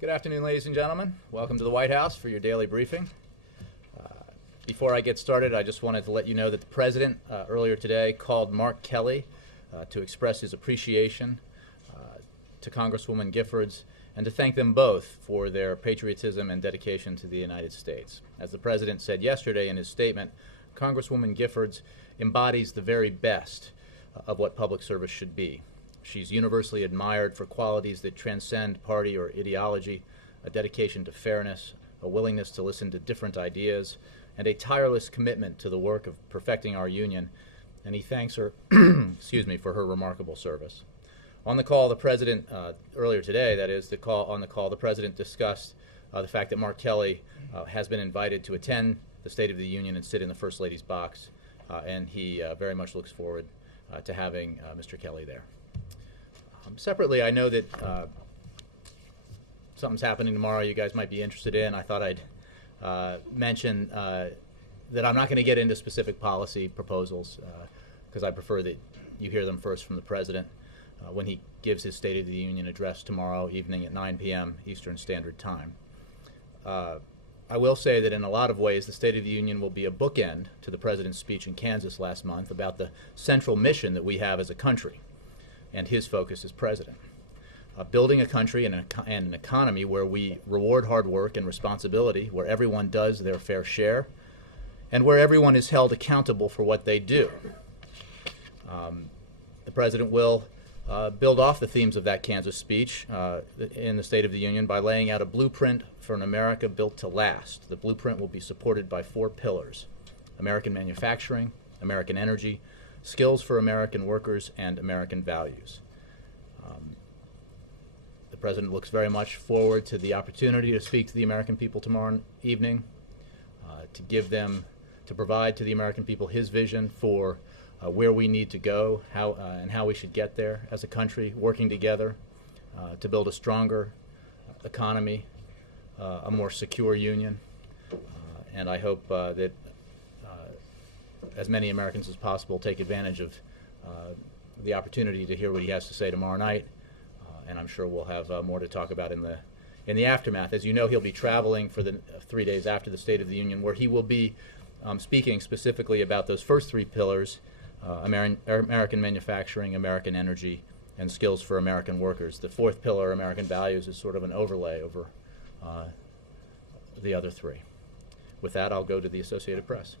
Good afternoon, ladies and gentlemen. Welcome to the White House for your daily briefing. Before I get started, I just wanted to let you know that the President earlier today called Mark Kelly to express his appreciation to Congresswoman Giffords and to thank them both for their patriotism and dedication to the United States. As the President said yesterday in his statement, Congresswoman Giffords embodies the very best of what public service should be. She's universally admired for qualities that transcend party or ideology, a dedication to fairness, a willingness to listen to different ideas, and a tireless commitment to the work of perfecting our union, and he thanks her for her remarkable service. On the call, the President, earlier today, the President discussed the fact that Mark Kelly has been invited to attend the State of the Union and sit in the First Lady's box, and he very much looks forward to having Mr. Kelly there. Separately, I know that something's happening tomorrow you guys might be interested in. I thought I'd mention that I'm not going to get into specific policy proposals because I prefer that you hear them first from the President when he gives his State of the Union address tomorrow evening at 9 p.m. Eastern Standard Time. I will say that in a lot of ways the State of the Union will be a bookend to the President's speech in Kansas last month about the central mission that we have as a country and his focus as President. Building a country and an economy where we reward hard work and responsibility, where everyone does their fair share, and where everyone is held accountable for what they do. The President will build off the themes of that Kansas speech in the State of the Union by laying out a blueprint for an America built to last. The blueprint will be supported by 4 pillars: American manufacturing, American energy, skills for American workers, and American values. The President looks very much forward to the opportunity to speak to the American people tomorrow evening, to provide to the American people his vision for where we need to go, how we should get there as a country, working together to build a stronger economy, a more secure union, and I hope that as many Americans as possible take advantage of the opportunity to hear what he has to say tomorrow night, and I'm sure we'll have more to talk about in the aftermath. As you know, he'll be traveling for the 3 days after the State of the Union, where he will be speaking specifically about those first 3 pillars: American manufacturing, American energy, and skills for American workers. The 4th pillar, American values, is sort of an overlay over the other 3. With that, I'll go to the Associated Press.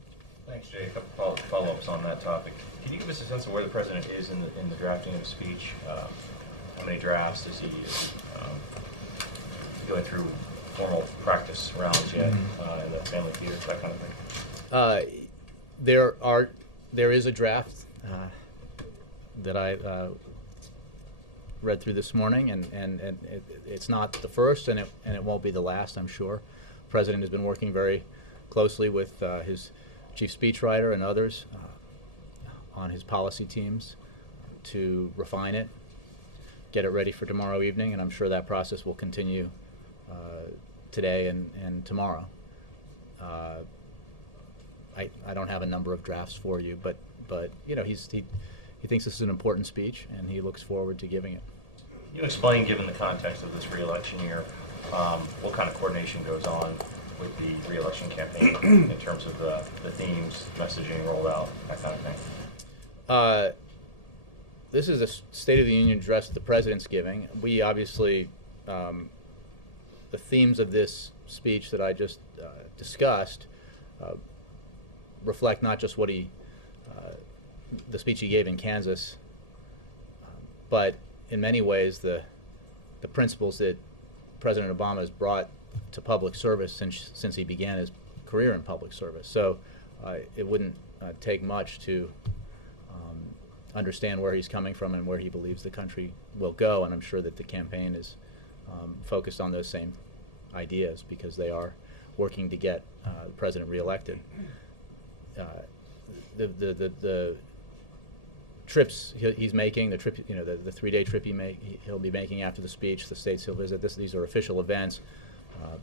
Thanks, Jay. A couple follow-ups on that topic. Can you give us a sense of where the President is in the drafting of the speech? How many drafts is he going through formal practice rounds yet in the family theater, that kind of thing? There is a draft that I read through this morning, and it's not the first, and it won't be the last, I'm sure. The President has been working very closely with his chief speechwriter and others on his policy teams to refine it, get it ready for tomorrow evening, and I'm sure that process will continue today and tomorrow. I don't have a number of drafts for you, but you know, he thinks this is an important speech, and he looks forward to giving it. Can you explain, given the context of this re-election year, what kind of coordination goes on with the re-election campaign in terms of the themes, messaging rolled out, that kind of thing? This is a State of the Union address that the President's giving. We obviously, the themes of this speech that I just discussed reflect not just what the speech he gave in Kansas, but in many ways the principles that President Obama has brought to public service since he began his career in public service. So it wouldn't take much to understand where he's coming from and where he believes the country will go, and I'm sure that the campaign is focused on those same ideas because they are working to get the President reelected. The trips he's making, the 3-day trip he'll be making after the speech, the states he'll visit, these are official events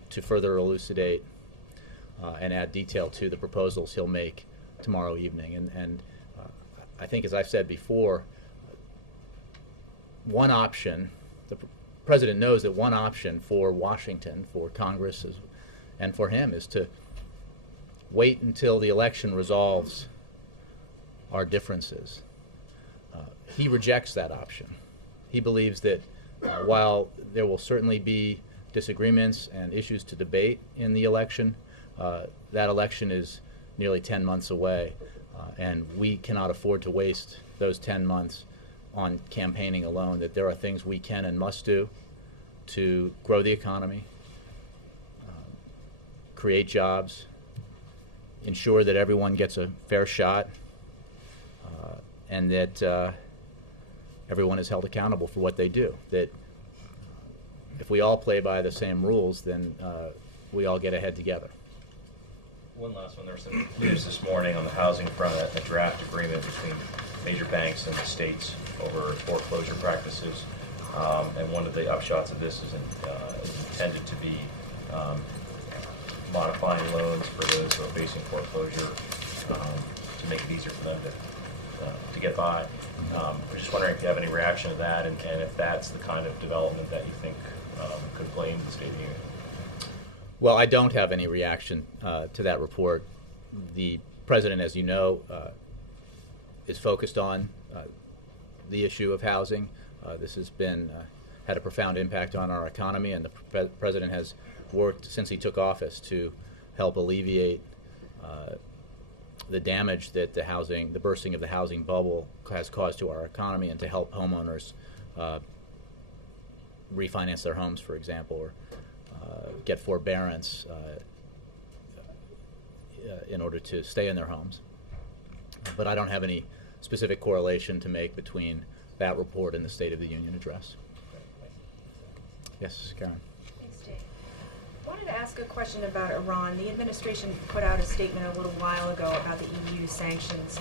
to further elucidate and add detail to the proposals he'll make tomorrow evening. And I think, as I've said before, one option, president knows that one option for Washington, for Congress, and for him is to wait until the election resolves our differences. He rejects that option. He believes that while there will certainly be disagreements and issues to debate in the election, that election is nearly 10 months away, and we cannot afford to waste those 10 months on campaigning alone, that there are things we can and must do to grow the economy, create jobs, ensure that everyone gets a fair shot, and that everyone is held accountable for what they do. That if we all play by the same rules, then we all get ahead together. One last one. There was some news this morning on the housing front, a draft agreement between major banks and the states over foreclosure practices. And one of the upshots of this is intended to be modifying loans for those who are facing foreclosure to make it easier for them to get by. We're just wondering if you have any reaction to that, and if that's the kind of development that you think could play into the State of the Union. Well, I don't have any reaction to that report. The president, as you know, is focused on the issue of housing. This has been had a profound impact on our economy, and the president has worked since he took office to help alleviate the damage that the bursting of the housing bubble has caused to our economy, and to help homeowners refinance their homes, for example, or get forbearance in order to stay in their homes. But I don't have any specific correlation to make between that report and the State of the Union address. Yes, Karen. Thanks, Dave. I wanted to ask a question about Iran. The administration put out a statement a little while ago about the EU sanctions.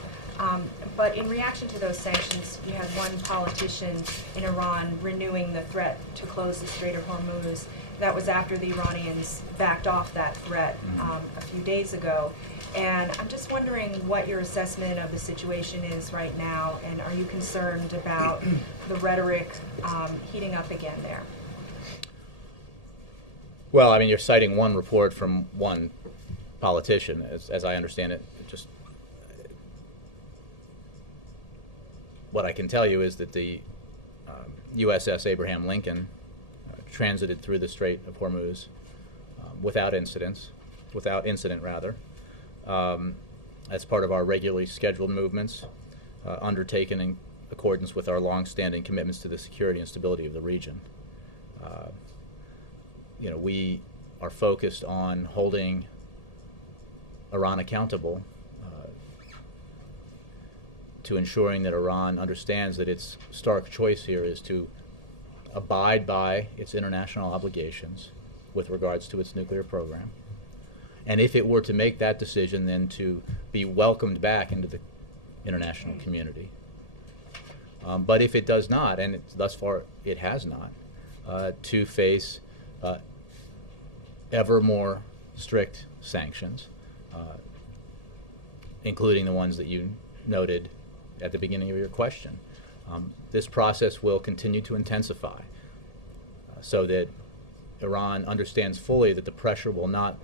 But in reaction to those sanctions, you had one politician in Iran renewing the threat to close the Strait of Hormuz. That was after the Iranians backed off that threat a few days ago. And I'm just wondering what your assessment of the situation is right now, and are you concerned about the rhetoric heating up again there? Well, I mean, you're citing one report from one politician, as I understand it. Just what I can tell you is that the USS Abraham Lincoln transited through the Strait of Hormuz without incident, as part of our regularly scheduled movements undertaken in accordance with our long-standing commitments to the security and stability of the region. We are focused on holding Iran accountable to ensuring that Iran understands that its stark choice here is to abide by its international obligations with regards to its nuclear program. And if it were to make that decision, then to be welcomed back into the international community. But if it does not, and thus far it has not, to face ever more strict sanctions, including the ones that you noted at the beginning of your question. This process will continue to intensify so that Iran understands fully that the pressure will not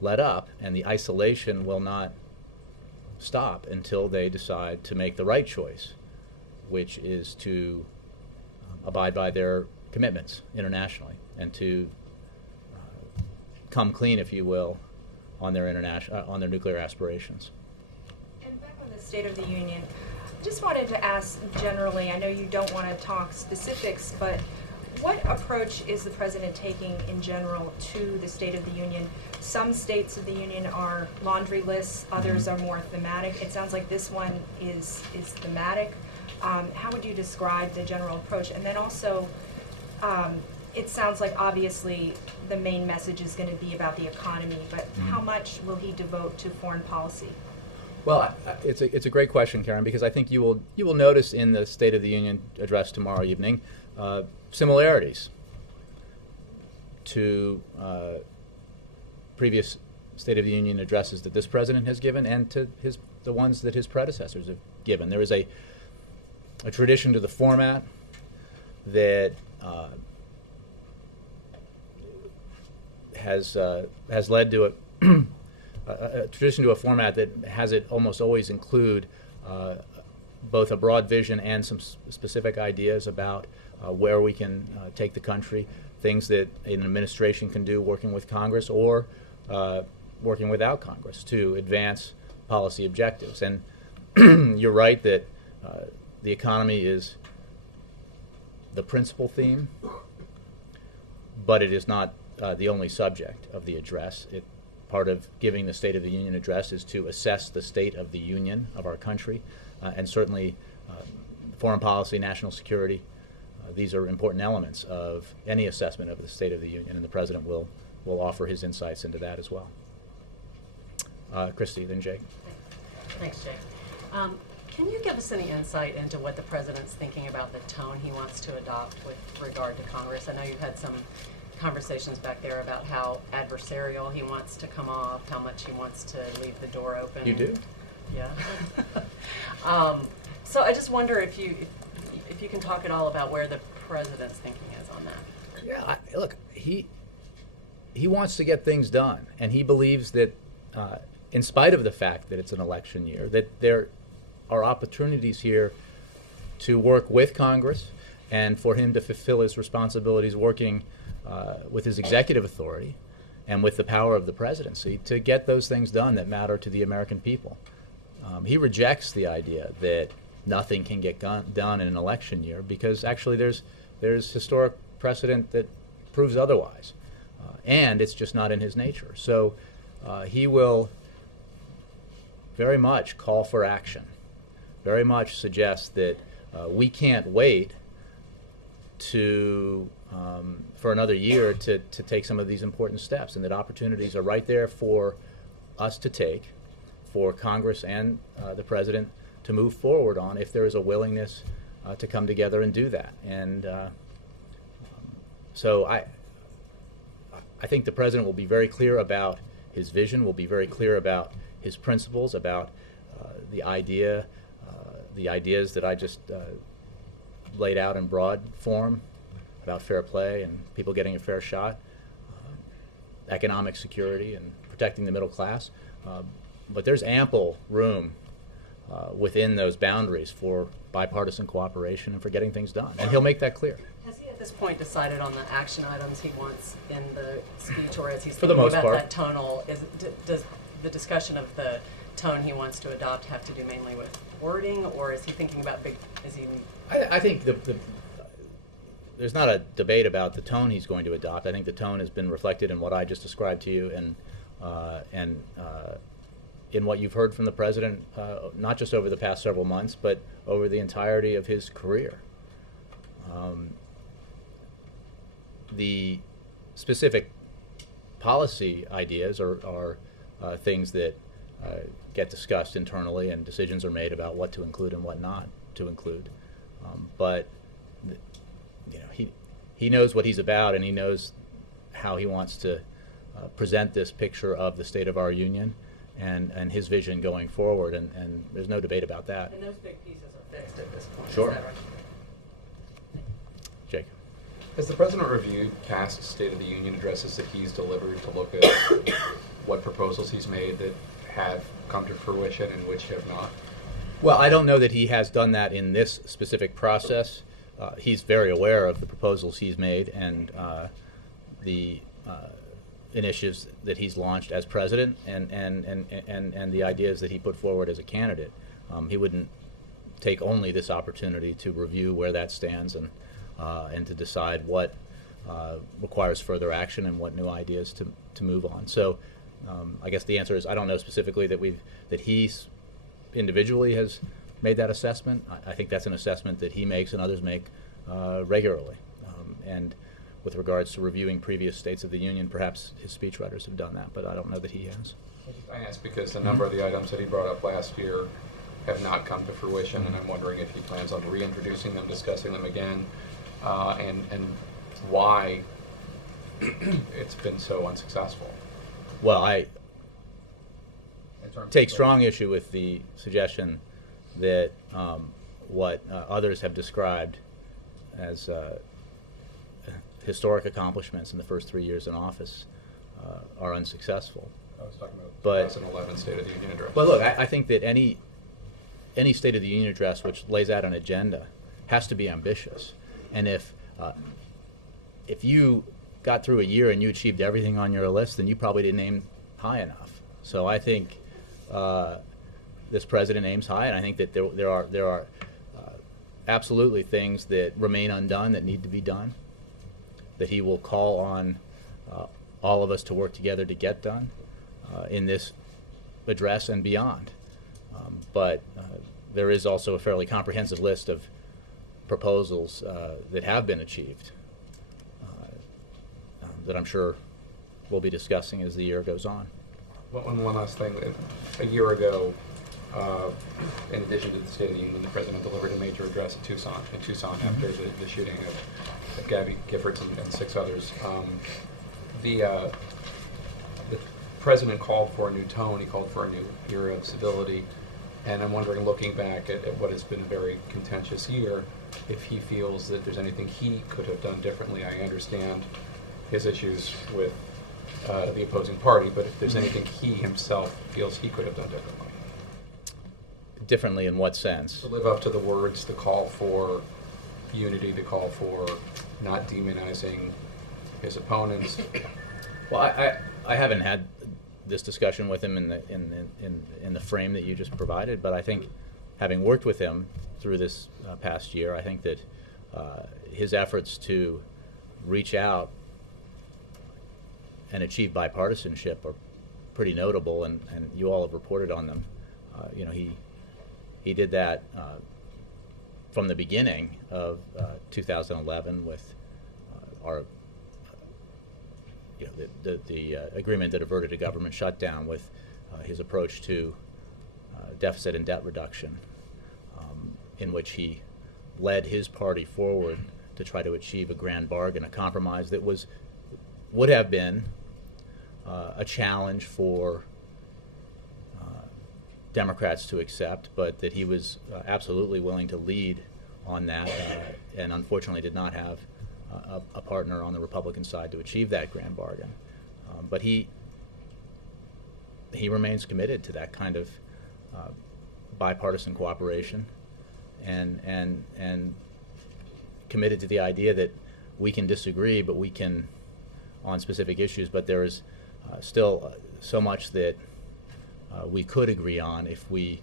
let up and the isolation will not stop until they decide to make the right choice, which is to abide by their commitments internationally and to come clean, if you will, on their nuclear aspirations. And back on the State of the Union, I just wanted to ask generally, I know you don't want to talk specifics, but what approach is the President taking in general to the State of the Union? Some states of the Union are laundry lists, others are more thematic. It sounds like this one is thematic. How would you describe the general approach? And then also, it sounds like obviously the main message is going to be about the economy, but how much will he devote to foreign policy? Well, it's a great question, Karen, because I think you will notice in the State of the Union address tomorrow evening similarities to previous State of the Union addresses that this president has given and to the ones that his predecessors have given. There is a tradition to the format that has led to a tradition to a format that has it almost always include both a broad vision and some specific ideas about where we can take the country, things that an administration can do working with Congress or working without Congress to advance policy objectives. And you're right that the economy is the principal theme, but it is not the only subject of the address. Part of giving the State of the Union address is to assess the state of the union of our country, and certainly foreign policy, national security. These are important elements of any assessment of the State of the Union, and the President will offer his insights into that as well. Christy, then Jake. Thanks, Jake. Can you give us any insight into what the President's thinking about the tone he wants to adopt with regard to Congress? I know you've had some conversations back there about how adversarial he wants to come off, how much he wants to leave the door open. You do? Yeah. So I just wonder if you can talk at all about where the President's thinking is on that. Yeah, look, he wants to get things done, and he believes that in spite of the fact that it's an election year, that there are opportunities here to work with Congress and for him to fulfill his responsibilities working with his executive authority and with the power of the presidency to get those things done that matter to the American people. He rejects the idea that nothing can get done in an election year because actually there's historic precedent that proves otherwise, and it's just not in his nature. So he will very much call for action, very much suggest that we can't wait for another year to take some of these important steps, and that opportunities are right there for us to take, for Congress and the President to move forward on if there is a willingness to come together and do that. And so I think the President will be very clear about his vision, will be very clear about his principles, about the ideas that I just laid out in broad form about fair play and people getting a fair shot, economic security and protecting the middle class. But there's ample room within those boundaries for bipartisan cooperation and for getting things done. And he'll make that clear. Has he at this point decided on the action items he wants in the speech, or as he's For the thinking most about part. that tonal, does the discussion of the tone he wants to adopt have to do mainly with wording, or is he thinking about I think there's not a debate about the tone he's going to adopt. I think the tone has been reflected in what I just described to you, and in what you've heard from the President, not just over the past several months, but over the entirety of his career. The specific policy ideas are things that get discussed internally, and decisions are made about what to include and what not to include. But he knows what he's about, and he knows how he wants to present this picture of the state of our union and his vision going forward, and there's no debate about that. And those big pieces are fixed at this point. Sure. Is that right? Jake. Has the President reviewed past State of the Union addresses that he's delivered to look at what proposals he's made that have come to fruition and which have not? Well, I don't know that he has done that in this specific process. He's very aware of the proposals he's made and the initiatives that he's launched as president and the ideas that he put forward as a candidate. He wouldn't take only this opportunity to review where that stands and to decide what requires further action and what new ideas to move on. So I guess the answer is I don't know specifically that he's individually has made that assessment. I think that's an assessment that he makes and others make regularly. And with regards to reviewing previous States of the Union, perhaps his speechwriters have done that, but I don't know that he has. I ask because a number of the items that he brought up last year have not come to fruition, and I'm wondering if he plans on reintroducing them, discussing them again, and why it's been so unsuccessful. Well, I take strong issue with the suggestion that what others have described as historic accomplishments in the first 3 years in office are unsuccessful. I was talking about But- 2011 State of the Union address. But look, I think that any State of the Union address which lays out an agenda has to be ambitious. And if you got through a year and you achieved everything on your list, then you probably didn't aim high enough. So I think this president aims high, and I think that there are absolutely things that remain undone that need to be done, that he will call on all of us to work together to get done in this address and beyond. But there is also a fairly comprehensive list of proposals that have been achieved that I'm sure we'll be discussing as the year goes on. One last thing. A year ago, in addition to the State of the Union, the President delivered a major address in Tucson after the shooting of Gabby Giffords and 6 others. The President called for a new tone. He called for a new era of civility. And I'm wondering, looking back at what has been a very contentious year, if he feels that there's anything he could have done differently. I understand his issues with the opposing party, but if there's anything he himself feels he could have done differently. Differently in what sense? To live up to the words, the call for unity, the call for not demonizing his opponents. Well, I haven't had this discussion with him in the frame that you just provided, but I think, having worked with him through this past year, I think that his efforts to reach out and achieve bipartisanship are pretty notable, and you all have reported on them. He did that from the beginning of 2011 with our the agreement that averted a government shutdown, with his approach to deficit and debt reduction, in which he led his party forward to try to achieve a grand bargain, a compromise that would have been a challenge for Democrats to accept, but that he was absolutely willing to lead on that, and unfortunately did not have a partner on the Republican side to achieve that grand bargain. But he remains committed to that kind of bipartisan cooperation, and committed to the idea that we can disagree, but we can on specific issues. But there is still so much that we could agree on if we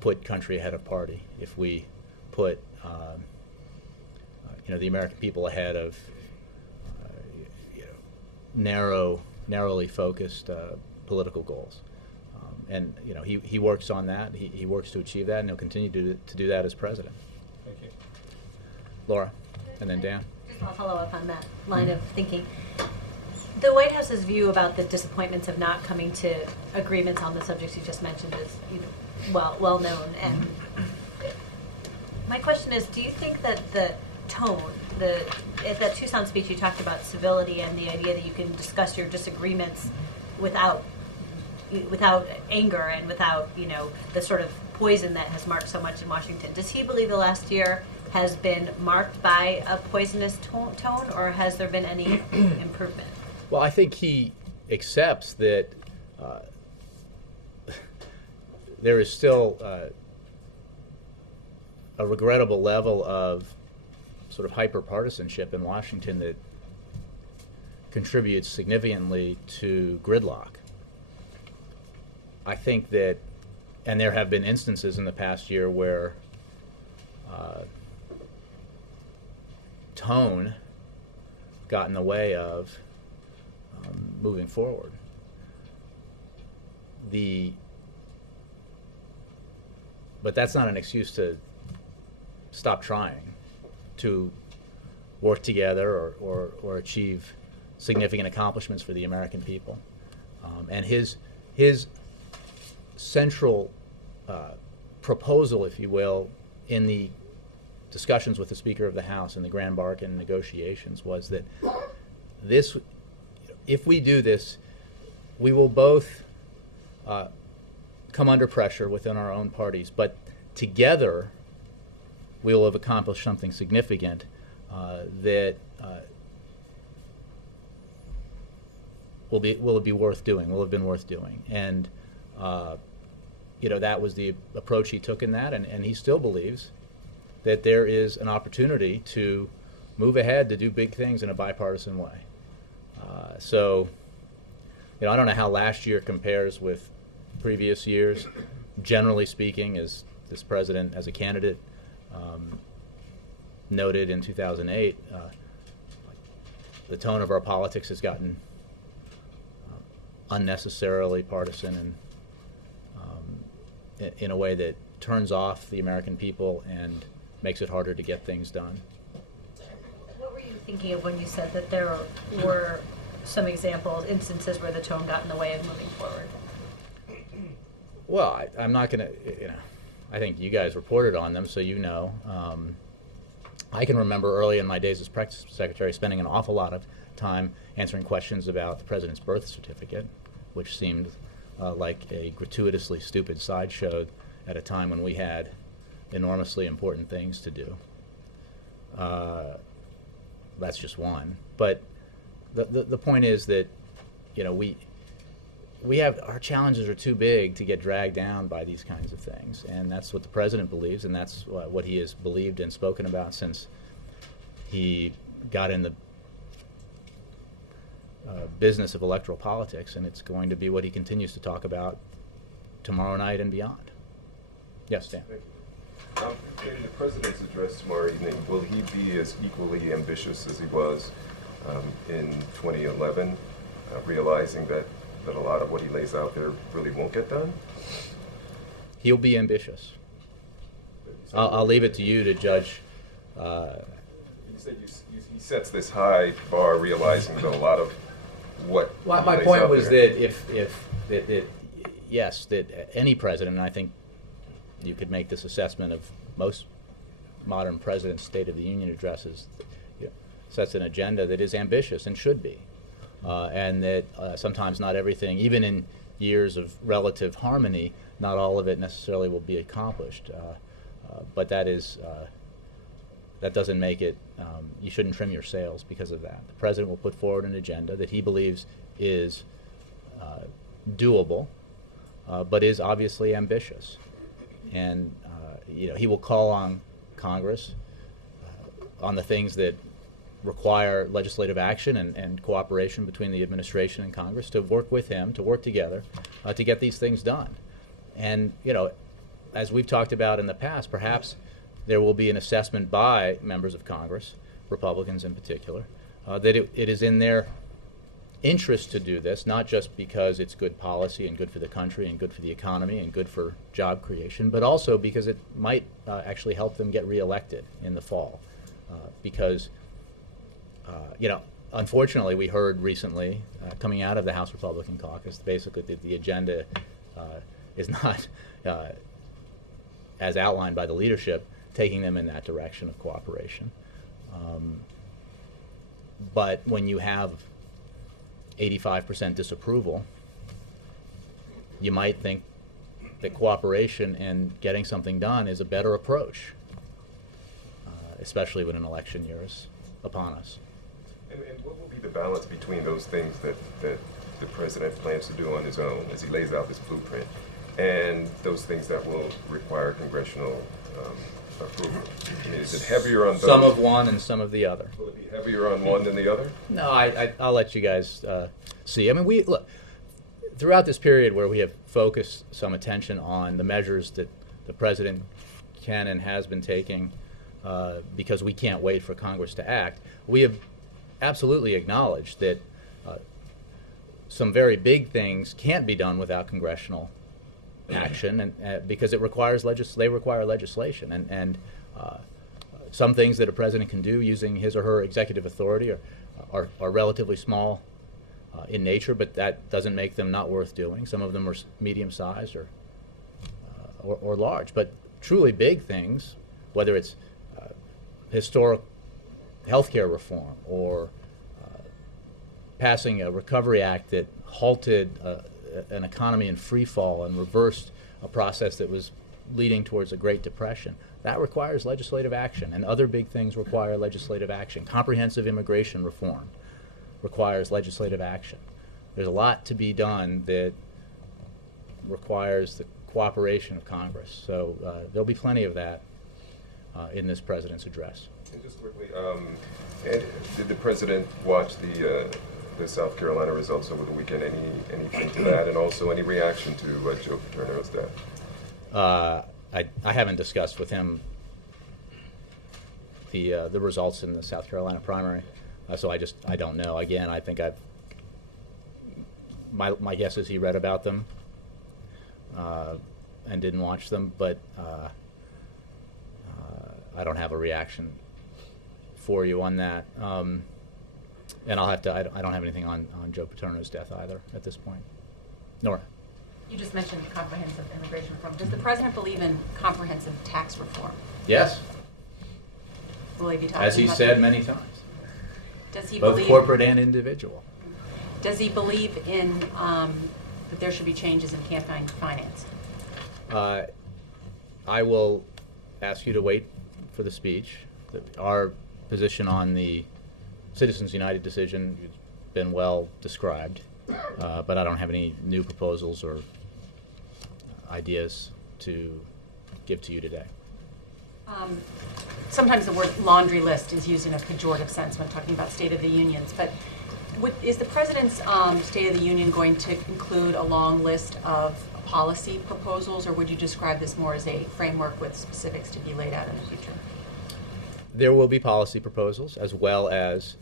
put country ahead of party, if we put the American people ahead of narrowly focused political goals. And he works on that. He works to achieve that, and he'll continue to do that as president. Thank you. Laura, and then Dan. I'll follow up on that line of thinking. The White House's view about the disappointments of not coming to agreements on the subjects you just mentioned is well known. And my question is, do you think that the tone, at that Tucson speech you talked about civility and the idea that you can discuss your disagreements without anger and without the sort of poison that has marked so much in Washington? Does he believe the last year has been marked by a poisonous tone, or has there been any improvement? Well, I think he accepts that there is still a regrettable level of sort of hyper-partisanship in Washington that contributes significantly to gridlock. I think that, and there have been instances in the past year where tone got in the way of moving forward. But that's not an excuse to stop trying to work together or achieve significant accomplishments for the American people. And his central proposal, if you will, in the discussions with the Speaker of the House and the grand bargain negotiations was that if we do this, we will both come under pressure within our own parties, but together we will have accomplished something significant that will it be worth doing? Will it have been worth doing? And that was the approach he took in that, and he still believes that there is an opportunity to move ahead to do big things in a bipartisan way. So I don't know how last year compares with previous years. Generally speaking, as this president, as a candidate, noted in 2008, the tone of our politics has gotten unnecessarily partisan and in a way that turns off the American people and makes it harder to get things done. What were you thinking of when you said that there were some examples, instances where the tone got in the way of moving forward? Well, I'm not going to, I think you guys reported on them, so I can remember early in my days as press secretary spending an awful lot of time answering questions about the president's birth certificate, which seemed like a gratuitously stupid sideshow at a time when we had enormously important things to do. That's just one. But the point is that, we have, our challenges are too big to get dragged down by these kinds of things, and that's what the president believes, and that's what he has believed and spoken about since he got in the business of electoral politics, and it's going to be what he continues to talk about tomorrow night and beyond. Yes, Dan. Thank you. In the president's address tomorrow evening, will he be as equally ambitious as he was in 2011, realizing that a lot of what he lays out there really won't get done? He'll be ambitious. I'll leave it to you to judge. You said he sets this high bar, realizing that a lot of what Well, he my lays point out was there- that that any president, and I think you could make this assessment of most modern presidents' State of the Union addresses, sets an agenda that is ambitious and should be. And that sometimes not everything, even in years of relative harmony, not all of it necessarily will be accomplished. But that doesn't make it, you shouldn't trim your sails because of that. The president will put forward an agenda that he believes is doable, but is obviously ambitious. And he will call on Congress on the things that require legislative action and cooperation between the administration and Congress to work with him, to work together, to get these things done. And, as we've talked about in the past, perhaps there will be an assessment by members of Congress, Republicans in particular, that it is in their interest to do this, not just because it's good policy and good for the country and good for the economy and good for job creation, but also because it might actually help them get reelected in the fall. Because unfortunately, we heard recently, coming out of the House Republican caucus, basically that the agenda is not, as outlined by the leadership, taking them in that direction of cooperation. But when you have 85% disapproval, you might think that cooperation and getting something done is a better approach, especially when an election year is upon us. And what will be the balance between those things that the president plans to do on his own as he lays out this blueprint and those things that will require congressional approval? I mean, is it heavier on those? Some of one and some of the other. Will it be heavier on one than the other? No, I'll let you guys see. I mean, look, throughout this period where we have focused some attention on the measures that the president can and has been taking because we can't wait for Congress to act, we have absolutely acknowledged that some very big things can't be done without congressional action, and because it requires they require legislation, and some things that a president can do using his or her executive authority are relatively small in nature, but that doesn't make them not worth doing. Some of them are medium-sized or large, but truly big things, whether it's historic healthcare reform or passing a Recovery Act that halted an economy in free fall and reversed a process that was leading towards a Great Depression. That requires legislative action, and other big things require legislative action. Comprehensive immigration reform requires legislative action. there's a lot to be done that requires the cooperation of Congress. So there'll be plenty of that in this president's address. And just quickly, Ed, did the president watch the South Carolina results over the weekend? Anything to that, and also any reaction to Joe Paterno's death? I haven't discussed with him the results in the South Carolina primary, so I don't know. Again, I think my guess is he read about them and didn't watch them, but I don't have a reaction for you on that. And I'll have to. I don't have anything on Joe Paterno's death either at this point. Nora. You just mentioned comprehensive immigration reform. Does the president believe in comprehensive tax reform? Yes. Will he be talking As he about said that? many times. Does he Both believe, corporate and individual. Does he believe in that there should be changes in campaign finance? I will ask you to wait for the speech. Our position on the Citizens United decision has been well described, but I don't have any new proposals or ideas to give to you today. Sometimes the word laundry list is used in a pejorative sense when talking about State of the Unions, but is the President's State of the Union going to include a long list of policy proposals, or would you describe this more as a framework with specifics to be laid out in the future? There will be policy proposals as well as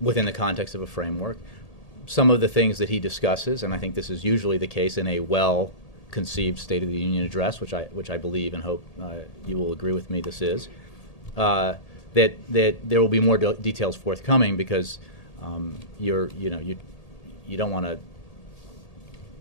within the context of a framework. Some of the things that he discusses, and I think this is usually the case in a well-conceived State of the Union address, which I believe and hope you will agree with me this is, that there will be more details forthcoming because you don't want to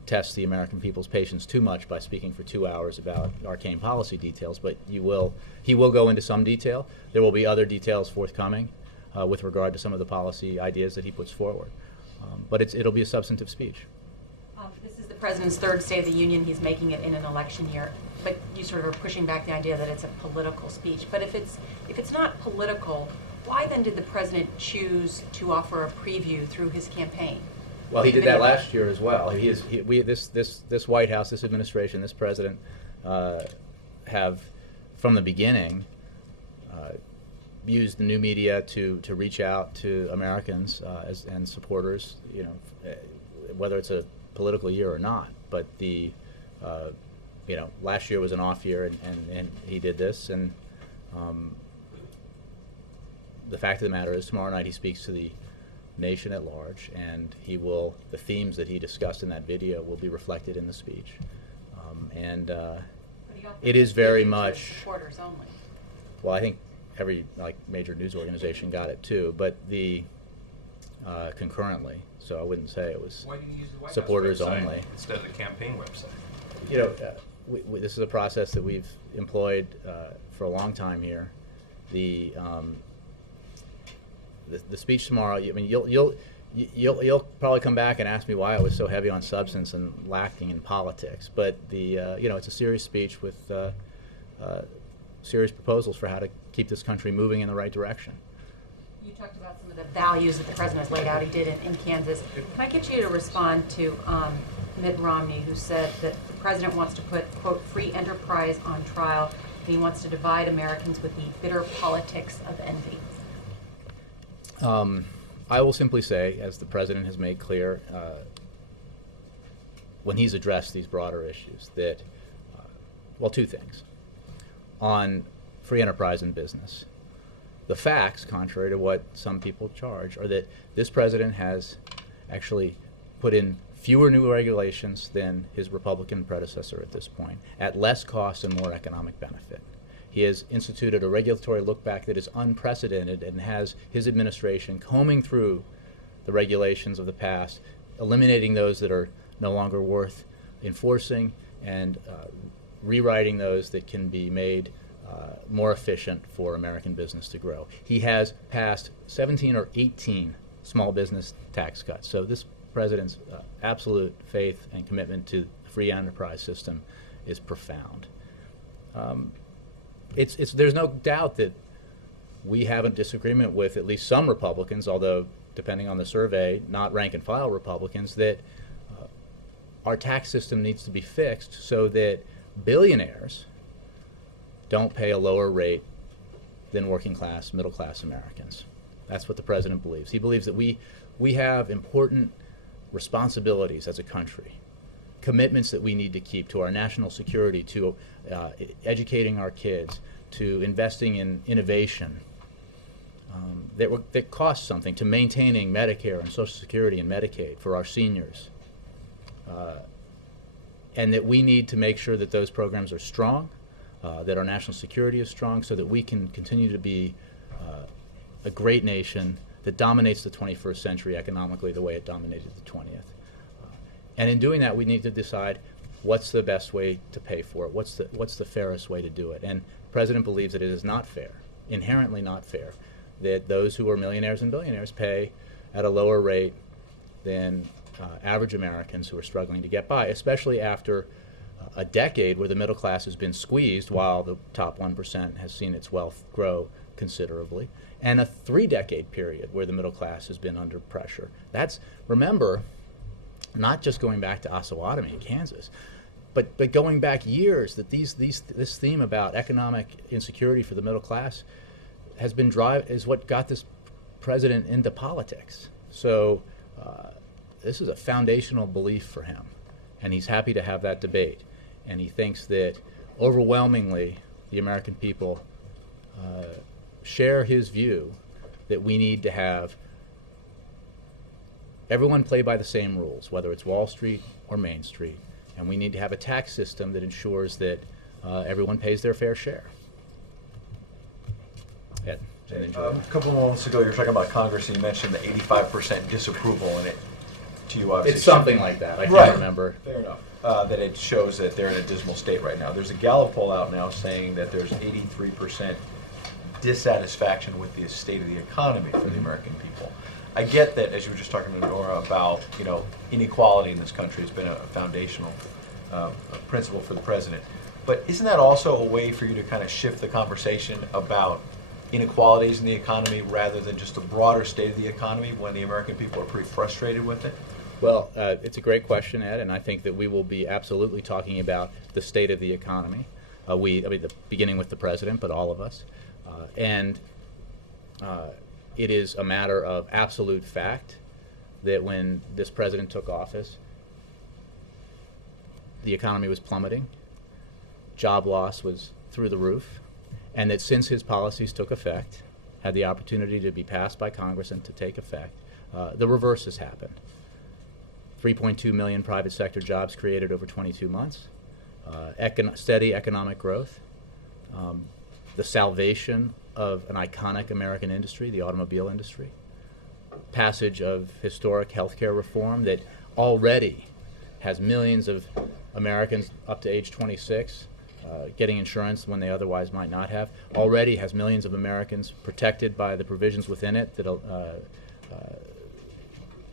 test the American people's patience too much by speaking for 2 hours about arcane policy details, but he will go into some detail. There will be other details forthcoming with regard to some of the policy ideas that he puts forward. But it'll be a substantive speech. This is the President's third State of the Union. He's making it in an election year, but you sort of are pushing back the idea that it's a political speech. But if it's not political, why then did the President choose to offer a preview through his campaign? Well, he did that last year as well. This White House, this administration, this president have, from the beginning, used the new media to reach out to Americans and supporters. Whether it's a political year or not. But last year was an off year, and he did this. And the fact of the matter is, tomorrow night he speaks to the nation at large, and the themes that he discussed in that video will be reflected in the speech. It is very much supporters only. Well, I think every major news organization got it too, but concurrently. So I wouldn't say it was Why didn't you use the White supporters House website only. instead of the campaign website? This is a process that we've employed for a long time here. The speech tomorrow. I mean, you'll probably come back and ask me why I was so heavy on substance and lacking in politics. But it's a serious speech with serious proposals for how to keep this country moving in the right direction. You talked about some of the values that the President has laid out. He did in Kansas. Can I get you to respond to Mitt Romney, who said that the President wants to put, quote, free enterprise on trial, and he wants to divide Americans with the bitter politics of envy? I will simply say, as the President has made clear when he's addressed these broader issues, that, two things. On free enterprise and business. The facts, contrary to what some people charge, are that this president has actually put in fewer new regulations than his Republican predecessor at this point, at less cost and more economic benefit. He has instituted a regulatory look back that is unprecedented and has his administration combing through the regulations of the past, eliminating those that are no longer worth enforcing, and rewriting those that can be made more efficient for American business to grow. He has passed 17 or 18 small business tax cuts. So this president's absolute faith and commitment to the free enterprise system is profound. There's no doubt that we have a disagreement with at least some Republicans, although depending on the survey, not rank and file Republicans, that our tax system needs to be fixed so that billionaires don't pay a lower rate than working class, middle class Americans. That's what the president believes. He believes that we have important responsibilities as a country, commitments that we need to keep to our national security, to educating our kids, to investing in innovation that costs something, to maintaining Medicare and Social Security and Medicaid for our seniors. And that we need to make sure that those programs are strong, that our national security is strong, so that we can continue to be a great nation that dominates the 21st century economically the way it dominated the 20th. And in doing that, we need to decide what's the best way to pay for it, what's the fairest way to do it. And the president believes that it is not fair, inherently not fair, that those who are millionaires and billionaires pay at a lower rate than average Americans who are struggling to get by, especially after a decade where the middle class has been squeezed while the top 1% has seen its wealth grow considerably, and a 3-decade period where the middle class has been under pressure. That's, remember, not just going back to Osawatomie in Kansas, but going back years, that this theme about economic insecurity for the middle class has been is what got this president into politics. So this is a foundational belief for him, and he's happy to have that debate. And he thinks that overwhelmingly the American people share his view that we need to have everyone play by the same rules, whether it's Wall Street or Main Street, and we need to have a tax system that ensures that everyone pays their fair share. Ed, and then Julie. A couple of moments ago, you were talking about Congress, and you mentioned the 85% disapproval, and it, to you, obviously, it's something like that. I can't Right. remember. Fair enough. That it shows that they're in a dismal state right now. There's a Gallup poll out now saying that there's 83% dissatisfaction with the state of the economy for the American people. I get that, as you were just talking to Nora about, inequality in this country has been a foundational principle for the president. But isn't that also a way for you to kind of shift the conversation about inequalities in the economy rather than just the broader state of the economy when the American people are pretty frustrated with it? Well, it's a great question, Ed, and I think that we will be absolutely talking about the state of the economy. Beginning with the president, but all of us. It is a matter of absolute fact that when this president took office, the economy was plummeting, job loss was through the roof, and that since his policies took effect, had the opportunity to be passed by Congress and to take effect, the reverse has happened. 3.2 million private sector jobs created over 22 months, steady economic growth, the salvation of an iconic American industry, the automobile industry, passage of historic healthcare reform that already has millions of Americans up to age 26 getting insurance when they otherwise might not have, already has millions of Americans protected by the provisions within it that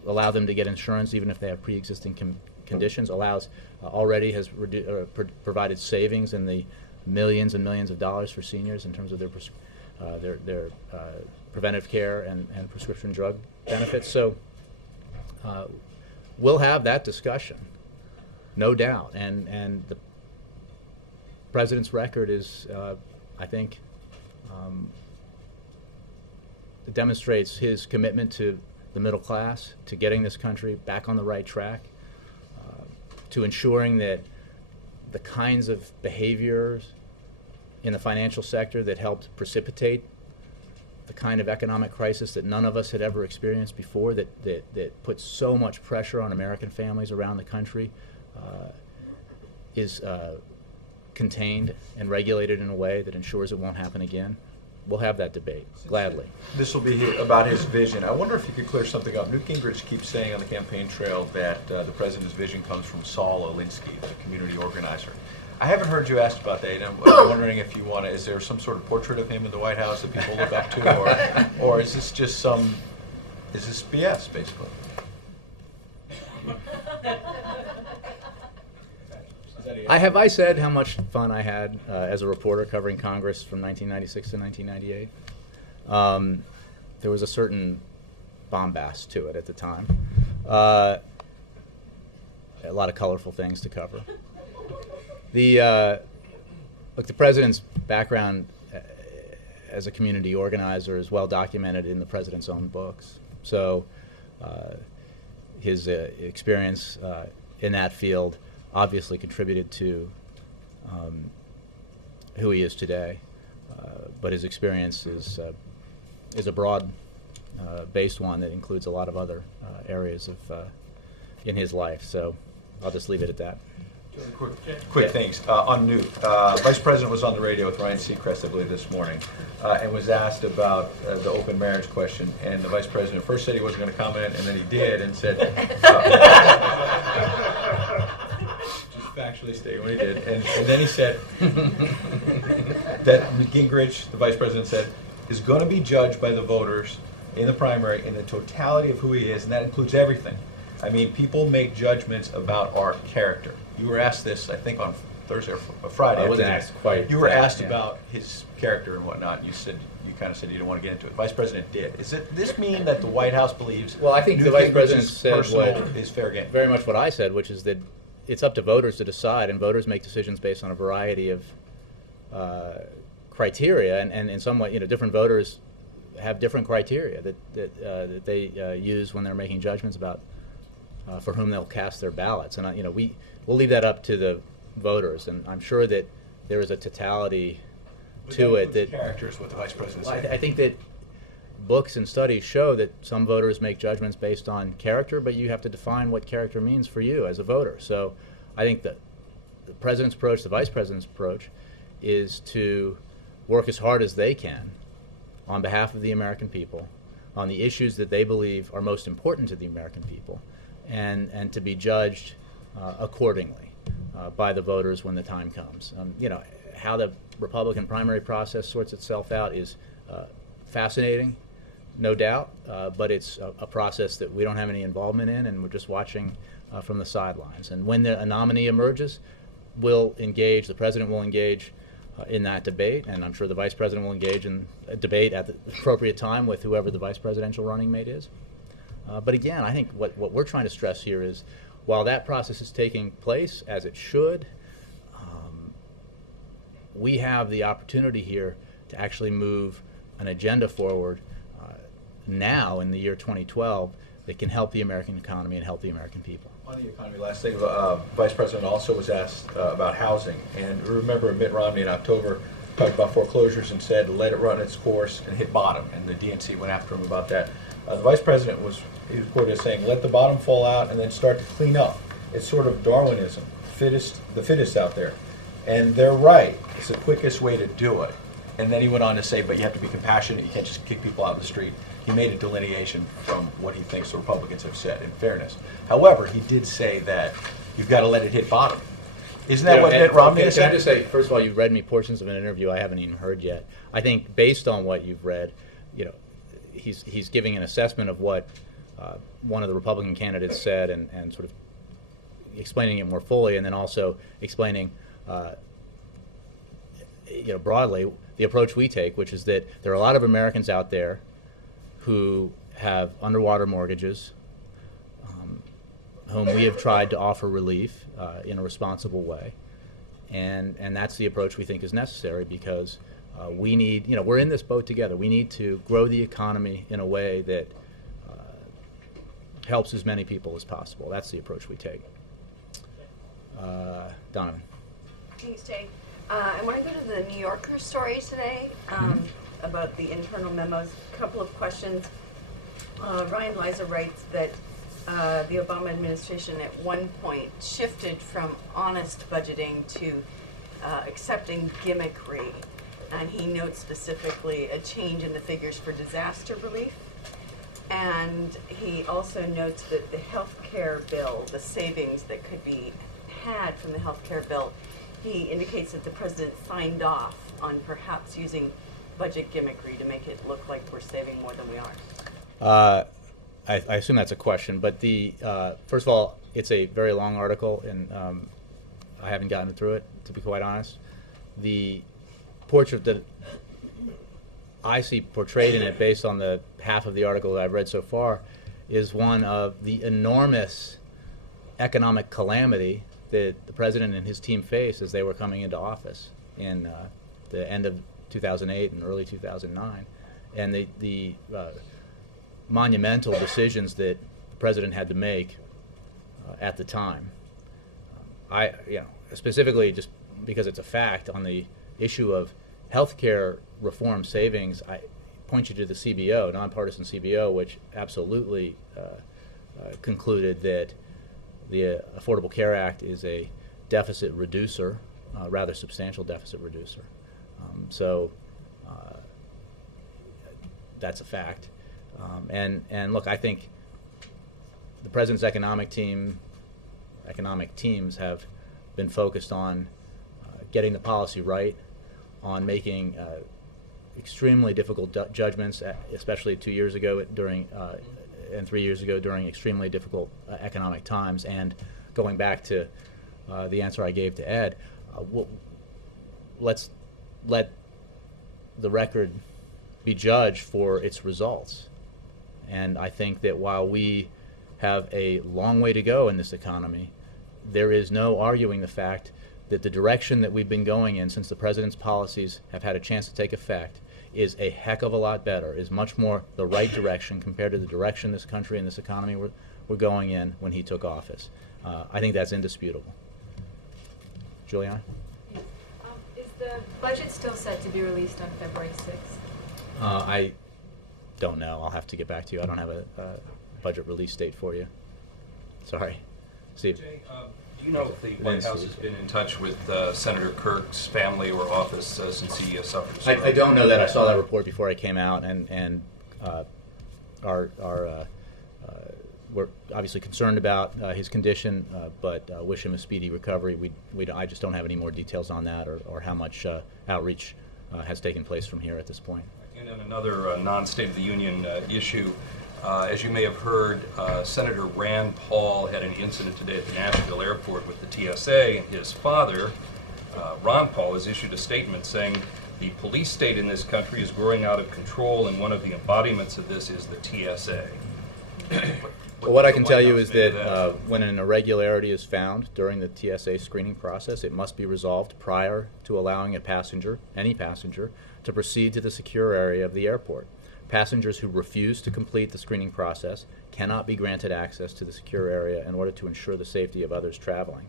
allow them to get insurance even if they have pre-existing conditions, already has provided savings in the millions and millions of dollars for seniors in terms of their preventive care and prescription drug benefits. So we'll have that discussion, no doubt. And the president's record is, I think, it demonstrates his commitment to the middle class, to getting this country back on the right track, to ensuring that the kinds of behaviors in the financial sector that helped precipitate the kind of economic crisis that none of us had ever experienced before, that puts so much pressure on American families around the country, is contained and regulated in a way that ensures it won't happen again. We'll have that debate, gladly. This will be about his vision. I wonder if you could clear something up. Newt Gingrich keeps saying on the campaign trail that the president's vision comes from Saul Alinsky, the community organizer. I haven't heard you asked about that, and I'm wondering if you want to, is there some sort of portrait of him in the White House that people look up to, or is this just is this BS, basically? Have I said how much fun I had as a reporter covering Congress from 1996 to 1998? There was a certain bombast to it at the time. A lot of colorful things to cover. Look, the president's background as a community organizer is well documented in the president's own books. So his experience in that field obviously contributed to who he is today. But his experience is a broad based one that includes a lot of other areas of in his life. So I'll just leave it at that. Quick things. On Newt, Vice President was on the radio with Ryan Seacrest, I believe, this morning, and was asked about the open marriage question. And the Vice President first said he wasn't going to comment, and then he did and said, just factually stating what he did. And then he said that Gingrich, the Vice President said, is going to be judged by the voters in the primary in the totality of who he is, and that includes everything. I mean, people make judgments about our character. You were asked this, I think, on Thursday or Friday. I wasn't asked quite. You were that, asked yeah. about his character and whatnot, and you kind of said you didn't want to get into it. Vice President did. Does this mean that the White House believes? Well, I think the Vice President said is fair game. Very much what I said, which is that it's up to voters to decide, and voters make decisions based on a variety of criteria, and in some way, different voters have different criteria that they use when they're making judgments about for whom they'll cast their ballots, and we'll leave that up to the voters, and I'm sure that there is a totality to it that characters, what the Vice President well, said. I think that books and studies show that some voters make judgments based on character, but you have to define what character means for you as a voter. So I think that the president's approach, the vice president's approach, is to work as hard as they can on behalf of the American people on the issues that they believe are most important to the American people, and to be judged accordingly by the voters when the time comes. How the Republican primary process sorts itself out is fascinating, no doubt, but it's a process that we don't have any involvement in, and we're just watching from the sidelines. And when a nominee emerges, the president will engage in that debate, and I'm sure the vice president will engage in a debate at the appropriate time with whoever the vice presidential running mate is. But again, I think what we're trying to stress here is, while that process is taking place, as it should, we have the opportunity here to actually move an agenda forward now in the year 2012 that can help the American economy and help the American people. On the economy, last thing, Vice President also was asked about housing. And remember, Mitt Romney in October talked about foreclosures and said, let it run its course and hit bottom. And the DNC went after him about that. The Vice President was quoted as saying, let the bottom fall out and then start to clean up. It's sort of Darwinism, the fittest out there. And they're right. It's the quickest way to do it. And then he went on to say, but you have to be compassionate. You can't just kick people out in the street. He made a delineation from what he thinks the Republicans have said, in fairness. However, he did say that you've got to let it hit bottom. Isn't that what Mitt Romney can said? I just say, first of all, you've read me portions of an interview I haven't even heard yet. I think based on what you've read, he's giving an assessment of what one of the Republican candidates said, and sort of explaining it more fully, and then also explaining broadly the approach we take, which is that there are a lot of Americans out there who have underwater mortgages, whom we have tried to offer relief in a responsible way, and that's the approach we think is necessary, because we need, we're in this boat together. We need to grow the economy in a way that helps as many people as possible. That's the approach we take. Donovan. Thanks, Jay. I want to go to the New Yorker story today about the internal memos. A couple of questions. Ryan Weiser writes that the Obama administration at one point shifted from honest budgeting to accepting gimmickry. And he notes specifically a change in the figures for disaster relief. And he also notes that the health care bill, the savings that could be had from the health care bill, he indicates that the president signed off on perhaps using budget gimmickry to make it look like we're saving more than we are. I assume that's a question, but first of all, it's a very long article, and I haven't gotten through it, to be quite honest. The portrait that I see portrayed in it, based on the half of the article that I've read so far, is one of the enormous economic calamity that the president and his team faced as they were coming into office in the end of 2008 and early 2009, and the monumental decisions that the president had to make at the time. Specifically, just because it's a fact, on the issue of healthcare reform savings, I point you to the CBO, nonpartisan CBO, which absolutely concluded that the Affordable Care Act is a deficit reducer, rather substantial deficit reducer. So that's a fact. And look, I think the president's economic teams have been focused on getting the policy right, on making extremely difficult judgments, especially 2 years ago and 3 years ago during extremely difficult economic times. And going back to the answer I gave to Ed, let's let the record be judged for its results. And I think that while we have a long way to go in this economy, there is no arguing the fact that the direction that we've been going in since the president's policies have had a chance to take effect is a heck of a lot better, is much more the right direction compared to the direction this country and this economy were going in when he took office. I think that's indisputable. Juliana? Is the budget still set to be released on February 6th? I don't know. I'll have to get back to you. I don't have a budget release date for you. Sorry. Steve? Jay, do you know if the White House has been in touch with Senator Kirk's family or office since he suffered stroke? I don't know that. I saw that report before I came out, and we're obviously concerned about his condition, but wish him a speedy recovery. I just don't have any more details on that, or how much outreach has taken place from here at this point. And then another non-State of the Union issue. As you may have heard, Senator Rand Paul had an incident today at the Nashville airport with the TSA, and his father, Ron Paul, has issued a statement saying the police state in this country is growing out of control, and one of the embodiments of this is the TSA. Well, what I can tell you is that when an irregularity is found during the TSA screening process, it must be resolved prior to allowing any passenger, to proceed to the secure area of the airport. Passengers who refuse to complete the screening process cannot be granted access to the secure area in order to ensure the safety of others traveling.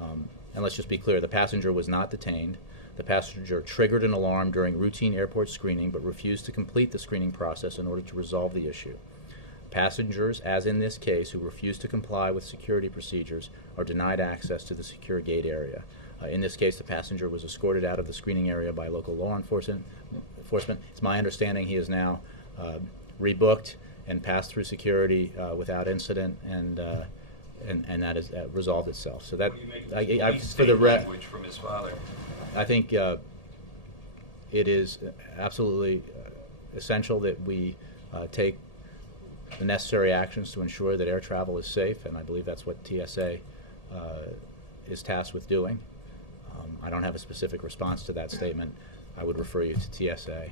And let's just be clear, the passenger was not detained. The passenger triggered an alarm during routine airport screening but refused to complete the screening process in order to resolve the issue. Passengers, as in this case, who refuse to comply with security procedures are denied access to the secure gate area. In this case, the passenger was escorted out of the screening area by local law enforcement. It's my understanding he is now rebooked and passed through security without incident, and that has resolved itself. So that, for the language from his father. I think it is absolutely essential that we take the necessary actions to ensure that air travel is safe, and I believe that's what TSA is tasked with doing. I don't have a specific response to that statement. I would refer you to TSA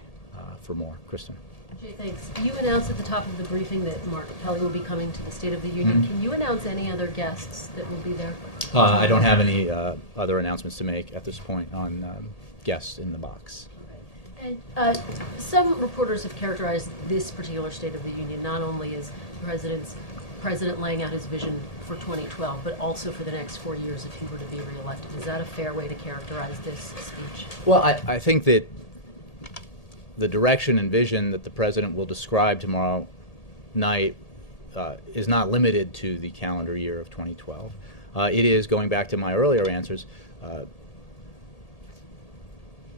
for more. Kristen. Jay, thanks. You announced at the top of the briefing that Mark Kelly will be coming to the State of the Union. Can you announce any other guests that will be there? I don't have any other announcements to make at this point on guests in the box. And some reporters have characterized this particular State of the Union not only as the president laying out his vision for 2012, but also for the next 4 years if he were to be reelected. Is that a fair way to characterize this speech? Well, I think that the direction and vision that the president will describe tomorrow night is not limited to the calendar year of 2012. It is, going back to my earlier answers,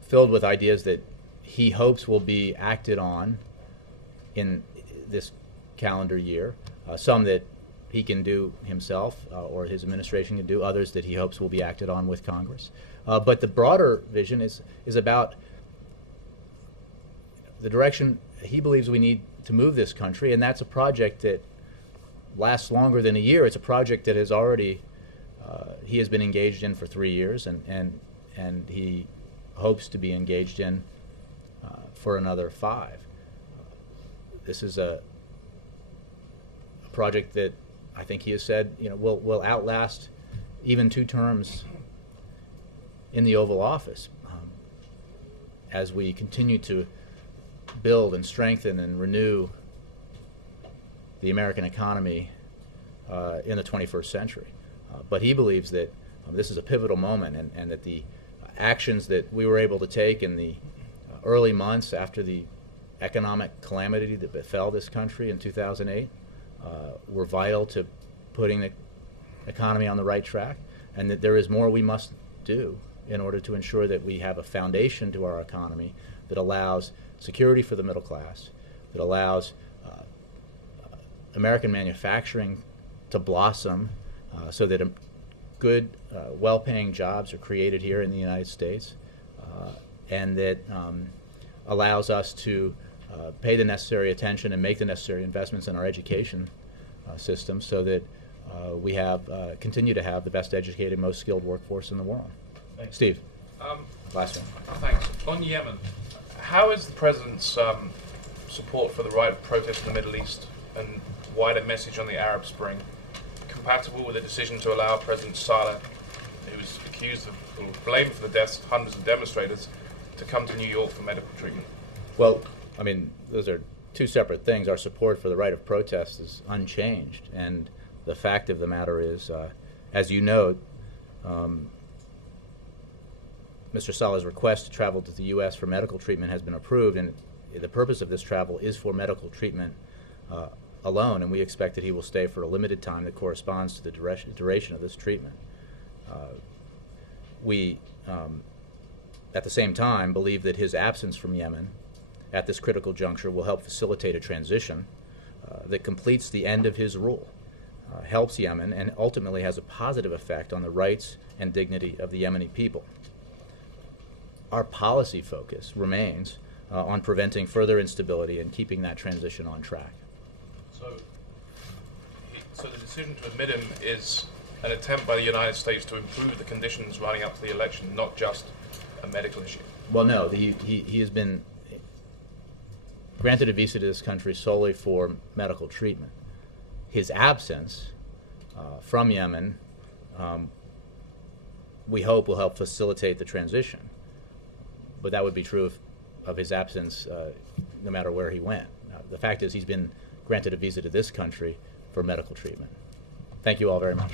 filled with ideas that he hopes will be acted on in this calendar year. Some that he can do himself or his administration can do, others that he hopes will be acted on with Congress. But the broader vision is about the direction he believes we need to move this country, and that's a project that lasts longer than a year. It's a project that has already he has been engaged in for 3 years, and he hopes to be engaged in for another 5. This is a project that I think he has said, will outlast even 2 terms in the Oval Office as we continue to build and strengthen and renew the American economy in the 21st century. But he believes that this is a pivotal moment, and that the actions that we were able to take in the early months after the economic calamity that befell this country in 2008 were vital to putting the economy on the right track, and that there is more we must do in order to ensure that we have a foundation to our economy that allows security for the middle class, that allows American manufacturing to blossom so that good, well-paying jobs are created here in the United States, and that allows us to pay the necessary attention and make the necessary investments in our education system so that we have continue to have the best educated, most skilled workforce in the world. Thanks. Steve, last one. Thanks. On Yemen, how is the President's support for the right of protest in the Middle East and wider message on the Arab Spring compatible with the decision to allow President Saleh, who was accused of or blamed for the deaths of hundreds of demonstrators, to come to New York for medical treatment? Well, I mean, those are 2 separate things. Our support for the right of protest is unchanged, and the fact of the matter is, as you know, Mr. Saleh's request to travel to the U.S. for medical treatment has been approved, and the purpose of this travel is for medical treatment alone, and we expect that he will stay for a limited time that corresponds to the duration of this treatment. We, at the same time, believe that his absence from Yemen at this critical juncture will help facilitate a transition that completes the end of his rule, helps Yemen, and ultimately has a positive effect on the rights and dignity of the Yemeni people. Our policy focus remains on preventing further instability and keeping that transition on track. So the decision to admit him is an attempt by the United States to improve the conditions running up to the election, not just a medical issue? Well, no, he has been granted a visa to this country solely for medical treatment. His absence from Yemen, we hope, will help facilitate the transition. But that would be true of his absence no matter where he went. The fact is he's been granted a visa to this country for medical treatment. Thank you all very much.